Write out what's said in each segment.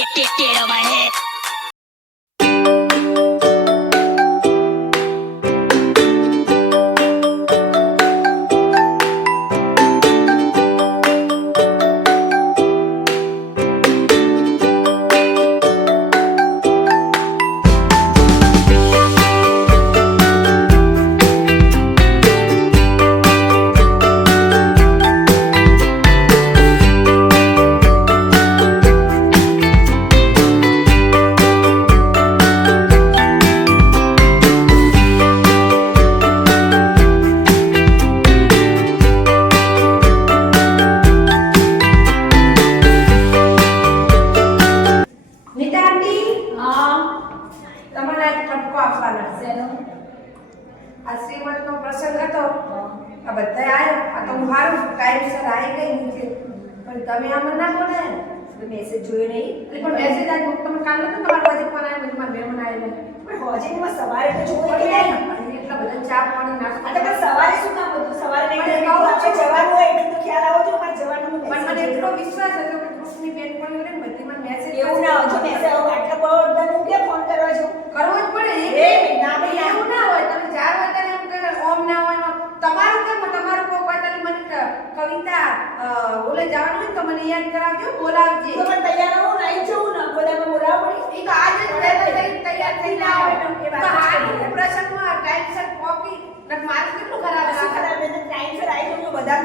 get, get, get on my head. ઠપકો આપવાનો છે આ શ્રીમતનો પ્રસંગ હતો. આ બધા આવ્યો આ તો હું સારું ટાઈમસર આવી ગઈ નીચે. પણ તમે આમાં ના બોલે મેસેજ જોયો નહીં? એટલે પણ મેસેજ આજ હું તમે કાલ નતો તમારા પછી ફોન આવ્યો તમારા મહેમાન આવેલા પણ હોજરીમાં સવારે તો જોઈ કે એટલા બધા ચા પાણી આ તો પણ સવારે શું કામ હતું? સવારે નહીં પણ આપણે જવાનું હોય એટલે તો ખ્યાલ આવજો મારે જવાનું પણ મને એટલો વિશ્વાસ હતો કે કૃષ્ણની બેન પણ મને બધી મને મેસેજ એવું ના આવજો મેસેજ આટલા હું કેમ ફોન કરવા છું કરવો જ પડે એ ના ભાઈ ના. એવું ના હોય. તમે ચાર હોય ત્યારે એમ કે ઓમ ના હોય તમારું કેમ? તમારું કોઈ હોય મને કવિતા ઓલે જવાનું ને તો મને યાદ કરાવજો બોલાવજે. તો પણ તૈયાર રહું ને આવી જવું ને. બોલાવવા બોલાવો. ઈ તો આજે તૈયાર થઈને આવે એ તો છે. હારું પ્રસંગમાં ટાઈમસર કોપી નકર મારું કેટલું ખરાબ શું ખરાબ એટલે ટાઈમસર સર આવી જવું તો બધા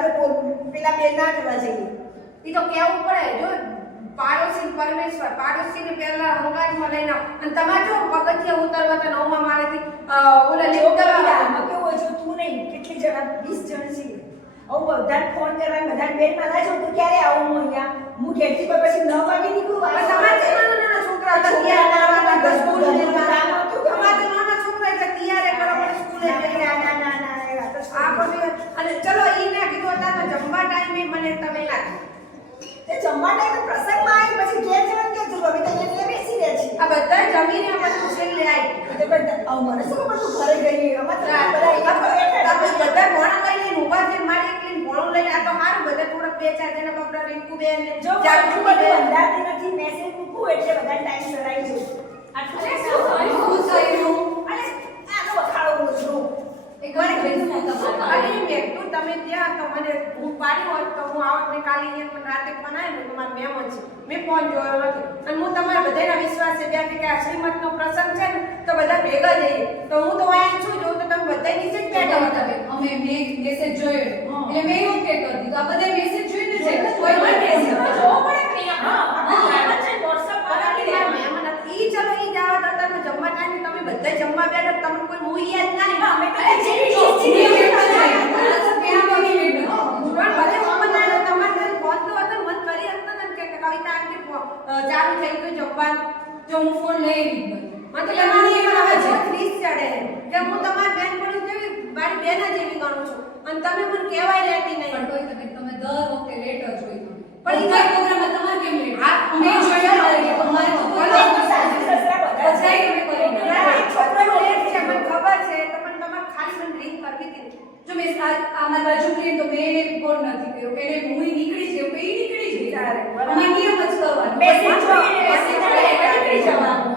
પેલા બે ના જવા જઈએ એ તો કેવું પડે જો પાડોશી પરમેશ્વર પાડોશીને પહેલા હંગાજમાં લઈ આવો. અને તમારે જો પગથિયા ઉતરવા તો નવમા માળેથી ઓલા લે ઉતરવા કેવું હોય છે, તું નહીં કેટલી જણા વીસ જણ છે હું બધાને ફોન કરવા બધાને બેન મળવા જાઉં તો ક્યારે આવું હું અહીંયા? હું ઘેરથી પર પછી નવ વાગે નીકળું પણ તમારે તો નાના નાના છોકરા હતા, તૈયાર સ્કૂલ તમારે તો નાના છોકરા એટલે તૈયાર એ કરવા સ્કૂલે જઈને. ના ના ના એ આ. અને ચલો ઈ ના કીધું હતા જમવા ટાઈમે મને તમે કીધું. તે જમવા ટાઈમે પ્રસંગમાં આવી પછી ઘેર જવાનું કે તું તો બેસી રહે છે આ બધા જમીને પછી છેલ્લે આવી. બધા આવ મને શું ખબર તું ઘરે ગઈ અમાર બધા બેઠા બધા લઈ લઈને ઊભા મારી લઈને આ તો મારું બધા થોડાક બે ચાર જણા બાપડા રિંકુબેન ને જો જાગૃતિ બધું બેન. અંદાજથી નથી મેસેજ મૂકું એટલે બધા ટાઈમ કરાઈ જવું આટલું અરે શું થયું? શું થયું? અરે આનો વખાડો બોલું મને કીધું ને તમારે. અરે મેં કીધું તમે ત્યાં તો મને હું પાડી હોત તો હું આવત ને કાલે અહીંયા પણ રાતે ફોન ને તમારે મેમ છે. મેં ફોન જોયો નથી. અને હું તમારા બધાના વિશ્વાસ છે ત્યાંથી કે આ શ્રીમતનો પ્રસંગ છે ને તો બધા ભેગા જઈએ. તો હું તો અહીંયા છું જો તો તમે બધા નીચે જ બેઠા હતા અમે મેં મેસેજ જોયો એટલે મેં એવું કે કરી દીધું. આ બધા મેસેજ જોઈને છે કોઈ પણ મેસેજ જોવો પડે પડે કે હા હા, હા પણ મારા મહેમાન હતા. ઈ ચલો ઈ જાવા તો તમે જમવા ટાઈમે તમે બધા જમવા બેઠા તમને કોઈ મૂવી યાદ ના આવ્યું. અમે તો અરે જેવી જો, જેવી મેં જેવી જોયું. જોયું. ત્યાં બની ગઈ. પણ ભલે મમ્મી ના આવ્યો, તમારે ઘરે ફોન તો હતો ને, મન કરી હતો ને કે કવિતા આંટી ફો- અ, ચાલુ થઈ ગયું જમવાનું. જો હું ફોન લઈ લીધો મતલબ તમારી એમાં હવે જો ત્રીસ ચડે કે હું તમારી બેનપણી જેવી, મારી બેન જ એવી ગણું છું. અને તમે પણ કહેવાય લેતી નહીં. પણ કોઈ તમે તમે દર વખતે લેટ જ હોય પણ પણ પ્રોગ્રામમાં તમારે કેમ લેટ હા, મેં જોયા નથી. તમારે તો કોઈ સાસુ સસરા બધા અમે કરી ના, છોકરો લેટ છે, મને ખબર છે. તમને તમારે ખાલી મને ring કરવી હતી. જો મેં આમાં બાજુ કે તો મેં એને ફોન નથી કર્યો. કે એને હું નીકળી છે કે ઈ નીકળી છે તારે. અમારે નિયમ જ કરવાનો Message જોઈએ, Message message જોઈએ, જોઈએ,